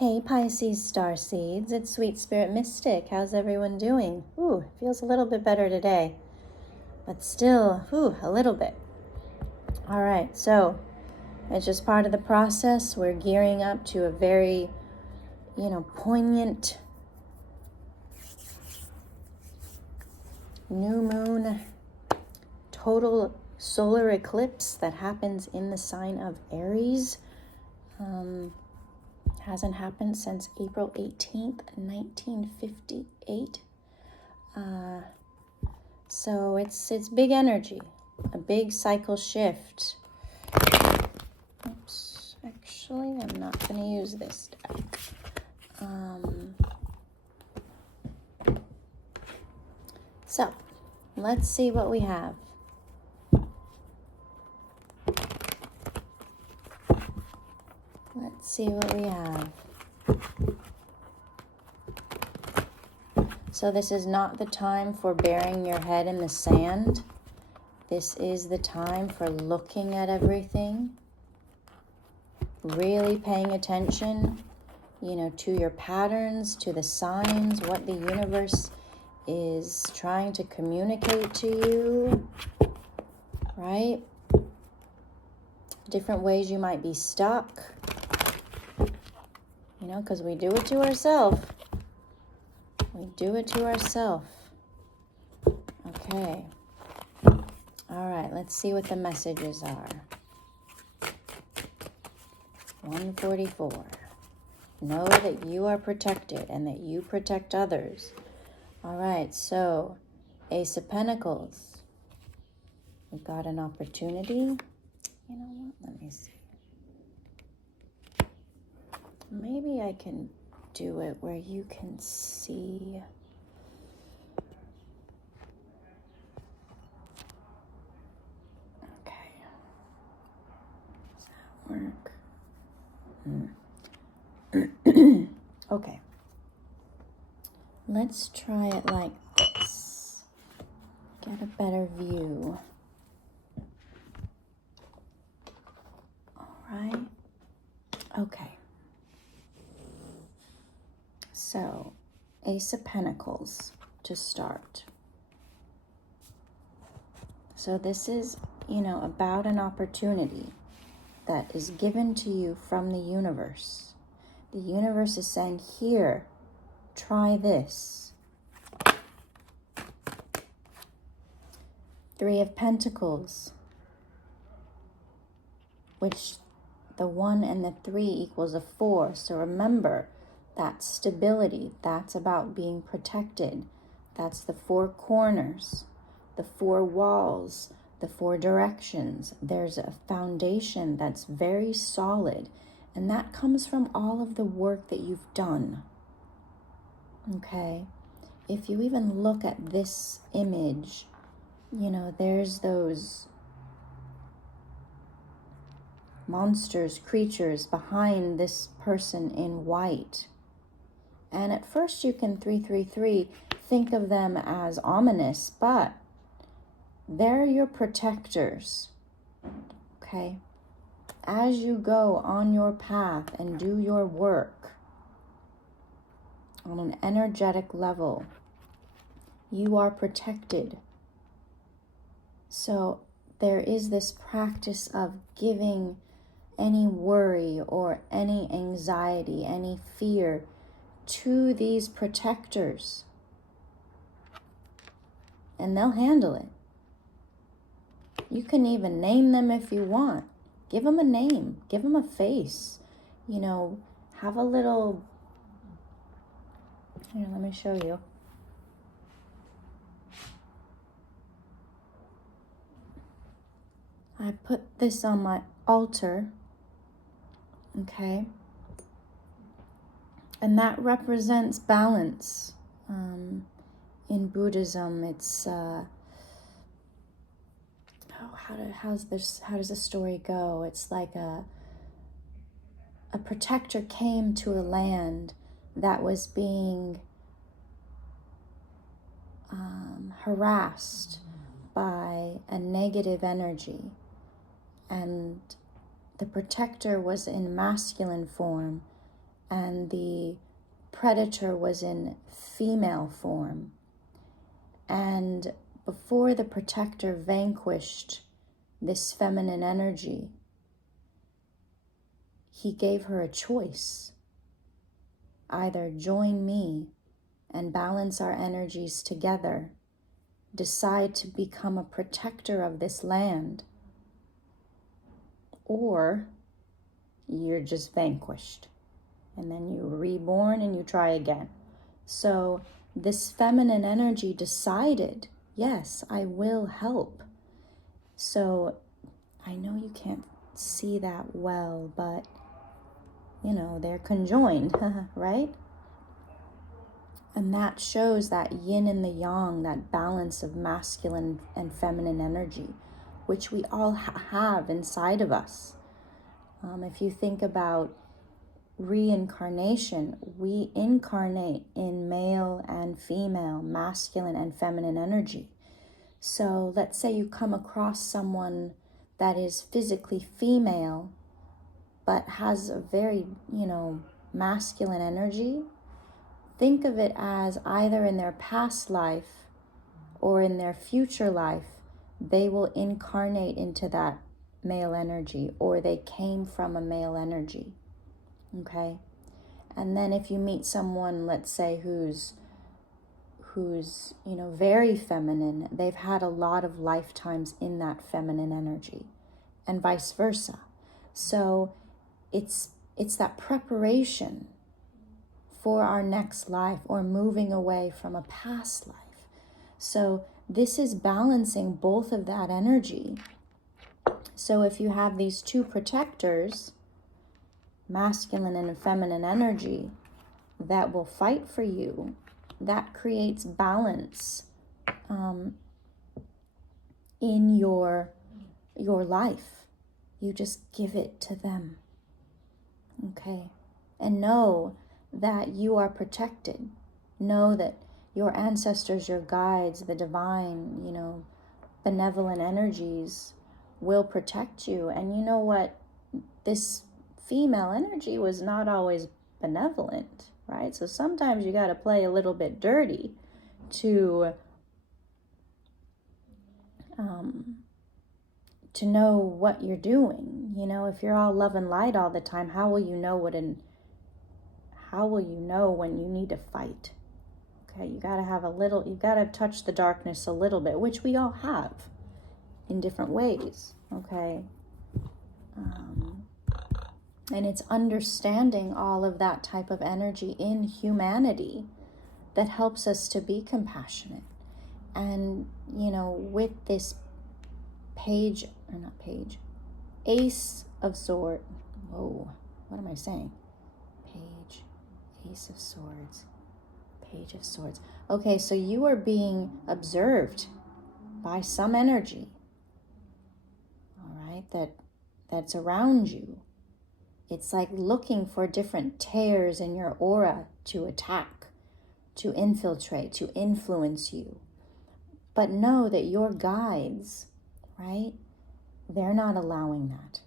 Hey Pisces star seeds, it's Sweet Spirit Mystic. How's everyone doing? Ooh, feels a little bit better today, but still, a little bit. All right, so it's just part of the process. We're gearing up to a very, poignant new moon total solar eclipse that happens in the sign of Aries. Hasn't happened since April 18th, 1958. So it's big energy, a big cycle shift. Oops, actually, I'm not going to use this deck. So, let's see what we have. Let's see what we have. So this is not the time for burying your head in the sand. This is the time for looking at everything, really paying attention, to your patterns, to the signs, what the universe is trying to communicate to you, right? Different ways you might be stuck, because we do it to ourselves. We do it to ourselves. Okay. All right, let's see what the messages are. 144. Know that you are protected and that you protect others. All right, so Ace of Pentacles. We've got an opportunity. You know what? Let me see. Maybe I can do it where you can see. Okay. Does that work? Okay. Let's try it like this. Get a better view. All right. Okay. So, Ace of Pentacles to start. So this is, about an opportunity that is given to you from the universe. The universe is saying, here, try this. 3 of Pentacles, which the 1 and the 3 equals a 4. So remember, that's stability. That's about being protected. That's the 4 corners, the 4 walls, the 4 directions. There's a foundation that's very solid, and that comes from all of the work that you've done. Okay? If you even look at this image, there's those monsters, creatures behind this person in white. And at first you can 333 think of them as ominous, but they're your protectors, okay? As you go on your path and do your work on an energetic level, you are protected. So there is this practice of giving any worry or any anxiety, any fear to these protectors, and they'll handle it. You can even name them if you want. Give them a name, give them a face, have a little, here, let me show you. I put this on my altar, okay? And that represents balance. In Buddhism, it's how does the story go? It's like a protector came to a land that was being harassed by a negative energy, and the protector was in masculine form, and the predator was in female form. And before the protector vanquished this feminine energy, he gave her a choice. Either join me and balance our energies together, decide to become a protector of this land, or you're just vanquished. And then you're reborn and you try again. So this feminine energy decided, yes, I will help. So I know you can't see that well, but you know, they're conjoined, right? And that shows that yin and the yang, that balance of masculine and feminine energy, which we all have inside of us. If you think about reincarnation, we incarnate in male and female, masculine and feminine energy. So let's say you come across someone that is physically female, but has a very, masculine energy. Think of it as either in their past life or in their future life, they will incarnate into that male energy, or they came from a male energy. Okay? And then if you meet someone, let's say, who's very feminine, they've had a lot of lifetimes in that feminine energy, and vice versa. So it's that preparation for our next life, or moving away from a past life. So this is balancing both of that energy. So if you have these two protectors, masculine and feminine energy, that will fight for you, that creates balance in your life. You just give it to them. Okay? And know that you are protected. Know that your ancestors, your guides, the divine, benevolent energies will protect you. And you know what? This female energy was not always benevolent, right? So sometimes you got to play a little bit dirty to know what you're doing. If you're all love and light all the time, how will you know when you need to fight? Okay, you got to touch the darkness a little bit, which we all have in different ways, okay? And it's understanding all of that type of energy in humanity that helps us to be compassionate. And, with this Ace of Swords. Whoa, what am I saying? Ace of Swords. Page of Swords. Okay, so you are being observed by some energy, all right, that's around you. It's like looking for different tears in your aura to attack, to infiltrate, to influence you. But know that your guides, right, they're not allowing that.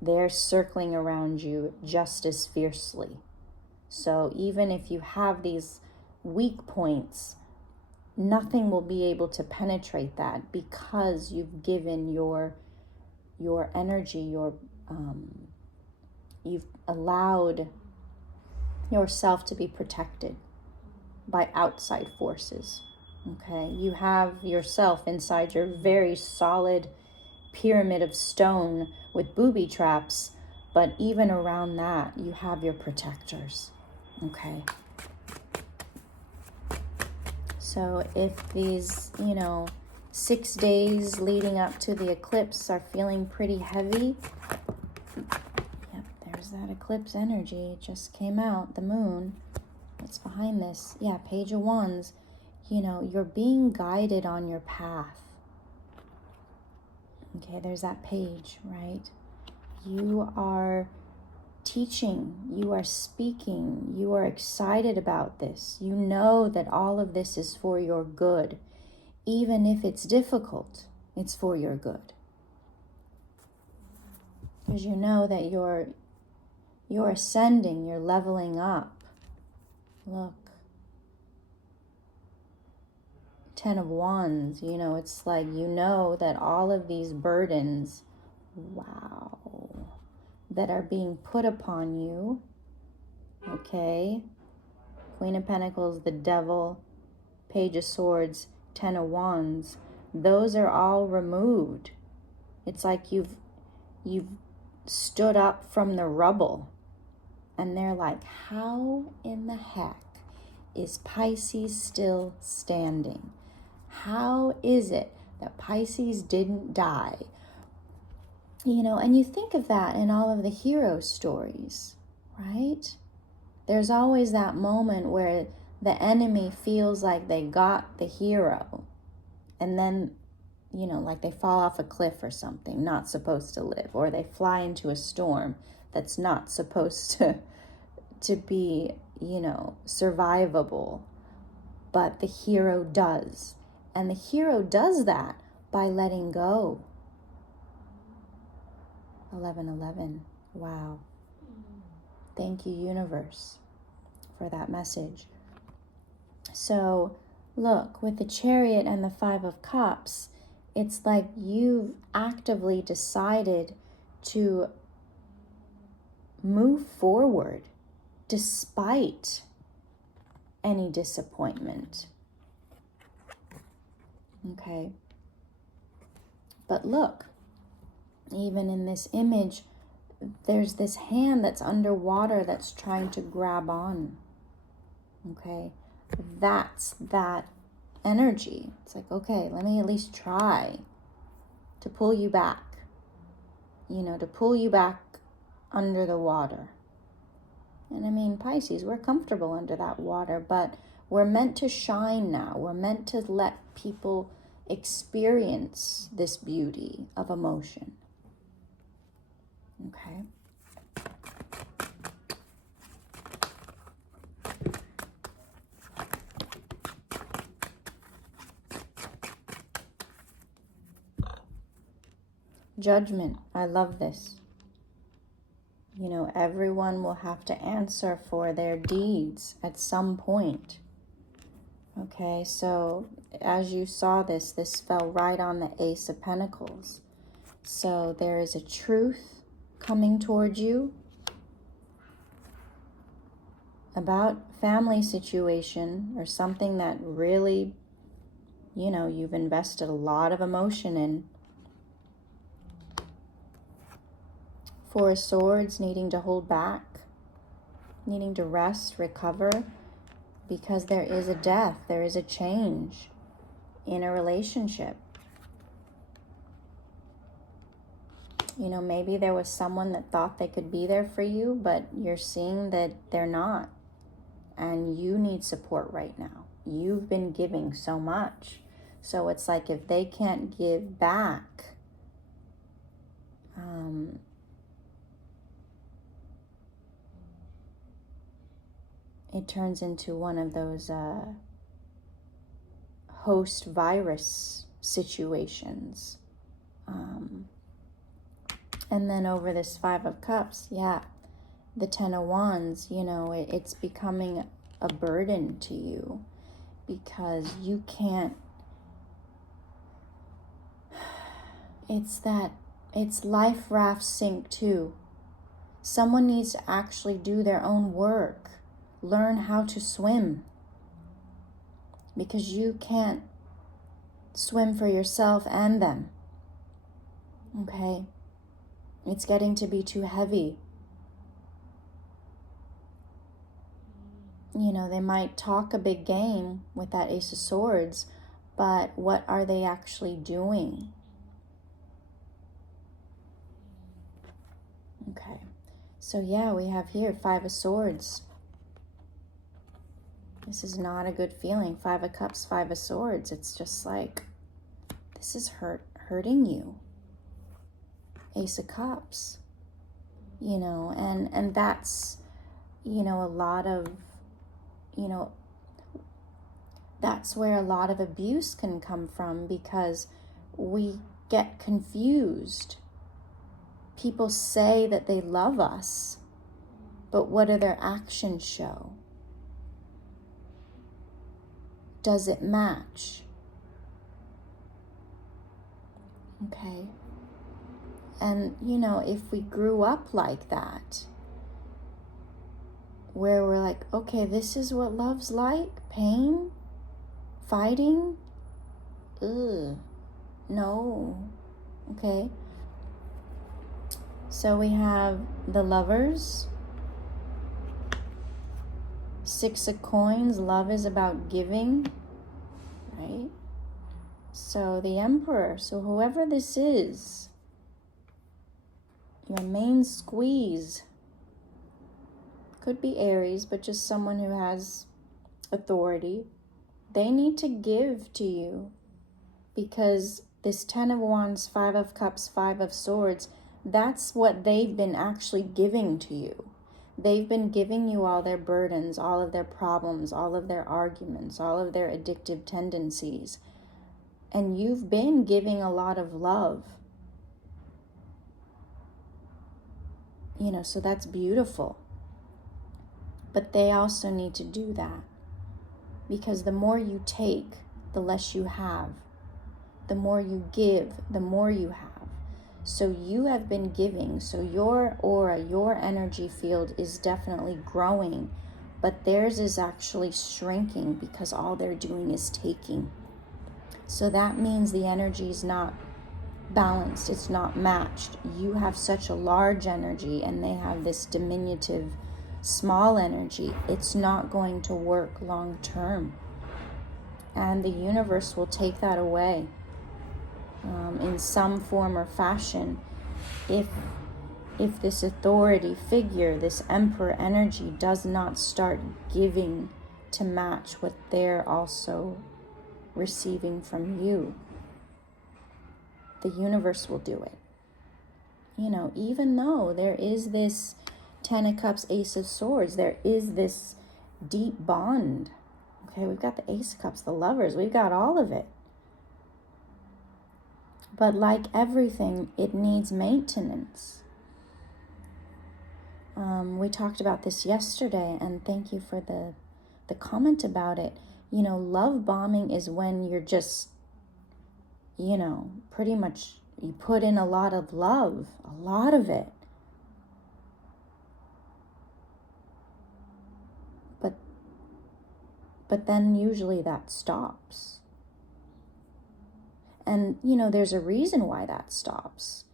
They're circling around you just as fiercely. So even if you have these weak points, nothing will be able to penetrate that, because you've given your energy, you've allowed yourself to be protected by outside forces. Okay, you have yourself inside your very solid pyramid of stone with booby traps, but even around that, you have your protectors. Okay. So if these, 6 days leading up to the eclipse are feeling pretty heavy, yep, there's that eclipse energy. It just came out, the moon. It's behind this. Yeah, Page of Wands. You're being guided on your path. Okay, there's that page, right? You are teaching, you are speaking, you are excited about this. You know that all of this is for your good. Even if it's difficult, it's for your good. Because you know that You're ascending, you're leveling up. Look. 10 of Wands, it's like that all of these burdens, wow, that are being put upon you, okay? Queen of Pentacles, the Devil, Page of Swords, 10 of Wands, those are all removed. It's like you've stood up from the rubble, and they're like, how in the heck is Pisces still standing? How is it that Pisces didn't die? And you think of that in all of the hero stories, right? There's always that moment where the enemy feels like they got the hero, and then, like they fall off a cliff or something, not supposed to live, or they fly into a storm that's not supposed to be, survivable, but the hero does. And the hero does that by letting go. 11:11. Wow. Thank you, universe, for that message. So, look, with the Chariot and the 5 of Cups, it's like you've actively decided to move forward despite any disappointment. Okay. But look, even in this image, there's this hand that's underwater that's trying to grab on. Okay. That's that energy. It's like, okay, let me at least try to pull you back, to pull you back under the water. And I mean, Pisces, we're comfortable under that water, but we're meant to shine now. We're meant to let people experience this beauty of emotion. Okay. Judgment. I love this. Everyone will have to answer for their deeds at some point. Okay, so as you saw this fell right on the Ace of Pentacles. So there is a truth coming towards you about family situation or something that really, you've invested a lot of emotion in. 4 of Swords, needing to hold back, needing to rest, recover, because there is a death, there is a change in a relationship. Maybe there was someone that thought they could be there for you, but you're seeing that they're not. And you need support right now. You've been giving so much. So it's like if they can't give back, it turns into one of those host virus situations. And then over this 5 of Cups, the 10 of Wands, it's becoming a burden to you because you can't, it's life raft sink too. Someone needs to actually do their own work, learn how to swim, because you can't swim for yourself and them. Okay? It's getting to be too heavy. They might talk a big game with that Ace of Swords, but what are they actually doing? Okay. So we have here 5 of Swords. This is not a good feeling. 5 of Cups, 5 of Swords. It's just like, this is hurting you. Ace of Cups. And that's, a lot of, that's where a lot of abuse can come from, because we get confused. People say that they love us, But what do their actions show? Does it match? Okay. And, you know, if we grew up like that, where we're like, okay, this is what love's like, pain, fighting, ugh, no, okay. So we have the Lovers, 6 of Coins. Love is about giving, right? So the Emperor, so whoever this is, your main squeeze, could be Aries, but just someone who has authority, they need to give to you, because this 10 of Wands, 5 of Cups, 5 of Swords, that's what they've been actually giving to you. They've been giving you all their burdens, all of their problems, all of their arguments, all of their addictive tendencies. And you've been giving a lot of love. You know, so that's beautiful. But they also need to do that. Because the more you take, the less you have. The more you give, the more you have. So you have been giving. So your aura, your energy field is definitely growing. But theirs is actually shrinking because all they're doing is taking. So that means the energy is not balanced. It's not matched. You have such a large energy and they have this diminutive, small energy. It's not going to work long term. And the universe will take that away. In some form or fashion, if this authority figure, this Emperor energy, does not start giving to match what they're also receiving from you, the universe will do it. You know, even though there is this 10 of Cups, Ace of Swords, there is this deep bond. Okay, we've got the Ace of Cups, the Lovers, we've got all of it. But like everything, it needs maintenance. We talked about this yesterday, and thank you for the comment about it. You know, love bombing is when you're just, you know, pretty much you put in a lot of love, a lot of it. But then usually that stops. And, you know, there's a reason why that stops.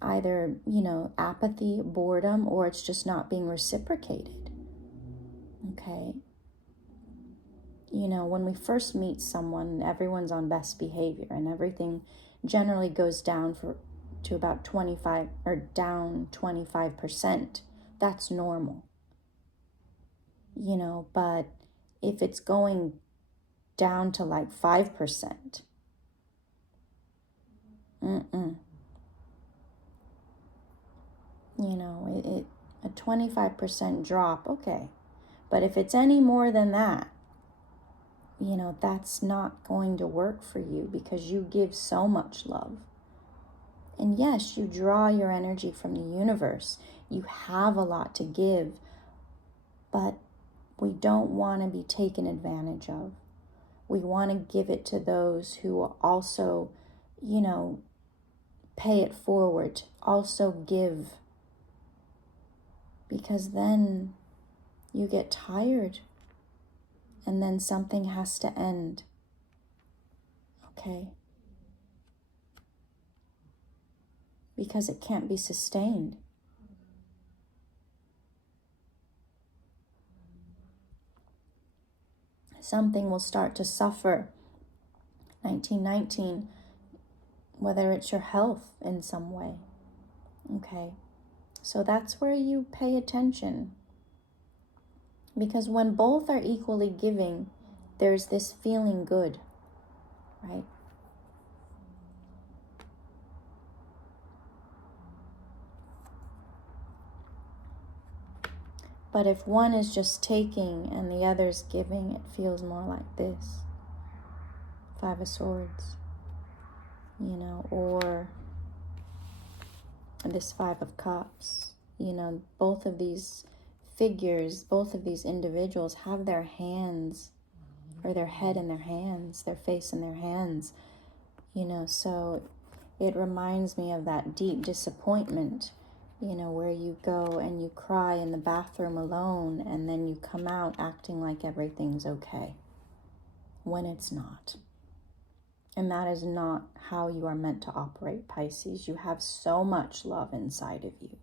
Either, you know, apathy, boredom, or it's just not being reciprocated. Okay? You know, when we first meet someone, everyone's on best behavior and everything generally goes down to about 25 or down 25%. That's normal. You know, but if it's going down to like 5%, you know, a 25% drop, okay. But if it's any more than that, you know, that's not going to work for you because you give so much love. And yes, you draw your energy from the universe. You have a lot to give, but we don't want to be taken advantage of. We want to give it to those who also, you know, pay it forward, also give. Because then you get tired and then something has to end. Okay? Because it can't be sustained. Something will start to suffer. 1919, whether it's your health in some way. Okay? So that's where you pay attention. Because when both are equally giving, there's this feeling good, right? But if one is just taking and the other's giving, it feels more like this. 5 of Swords, you know, or this 5 of Cups. You know, both of these figures, both of these individuals, have their hands, or their head in their hands, their face in their hands, you know, so it reminds me of that deep disappointment, you know, where you go and you cry in the bathroom alone, and then you come out acting like everything's okay, when it's not. And that is not how you are meant to operate, Pisces. You have so much love inside of you.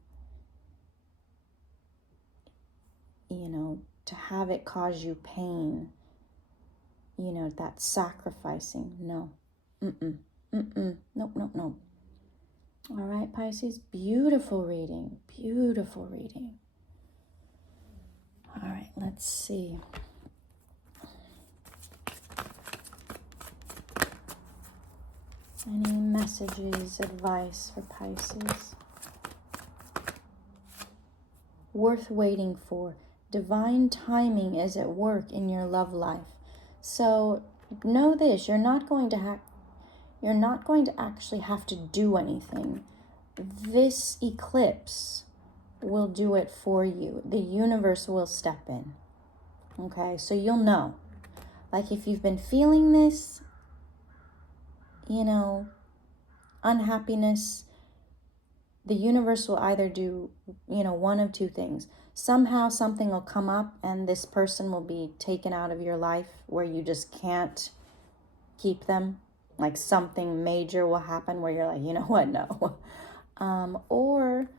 You know, to have it cause you pain, you know, that sacrificing, no. Nope, nope, nope. All right, Pisces, beautiful reading, beautiful reading. All right, let's see. Any messages, advice for Pisces? Worth waiting for. Divine timing is at work in your love life. So know this, you're not going to actually have to do anything. This eclipse will do it for you. The universe will step in. Okay, so you'll know. Like if you've been feeling this, you know, unhappiness, the universe will either do, you know, one of two things. Somehow something will come up and this person will be taken out of your life where you just can't keep them. Like something major will happen where you're like, you know what, no. Or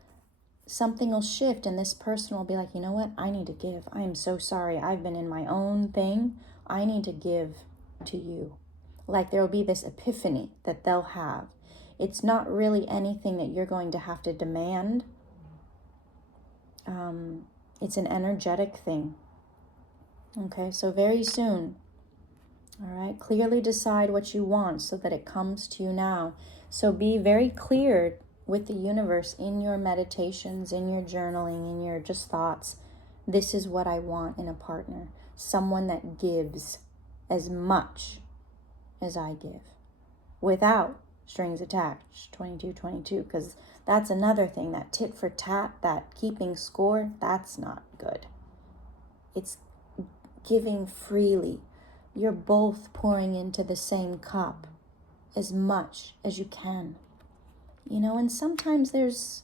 something will shift and this person will be like, you know what, I need to give. I am so sorry. I've been in my own thing. I need to give to you. Like there will be this epiphany that they'll have. It's not really anything that you're going to have to demand. It's an energetic thing. Okay, so very soon. All right, clearly decide what you want so that it comes to you now. So be very clear with the universe in your meditations, in your journaling, in your just thoughts. This is what I want in a partner. Someone that gives as much as I give without strings attached. 22, because that's another thing, that tit for tat, that keeping score, that's not good. It's giving freely. You're both pouring into the same cup as much as you can. You know, and sometimes there's,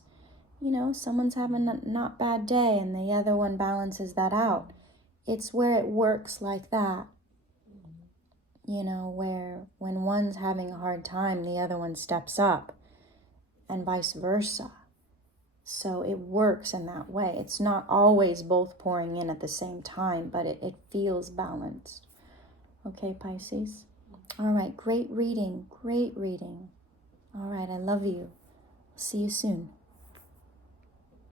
you know, someone's having a not bad day and the other one balances that out. It's where it works like that. You know, where when one's having a hard time, the other one steps up, and vice versa. So it works in that way. It's not always both pouring in at the same time, but it feels balanced. Okay, Pisces? All right, great reading, great reading. All right, I love you. See you soon.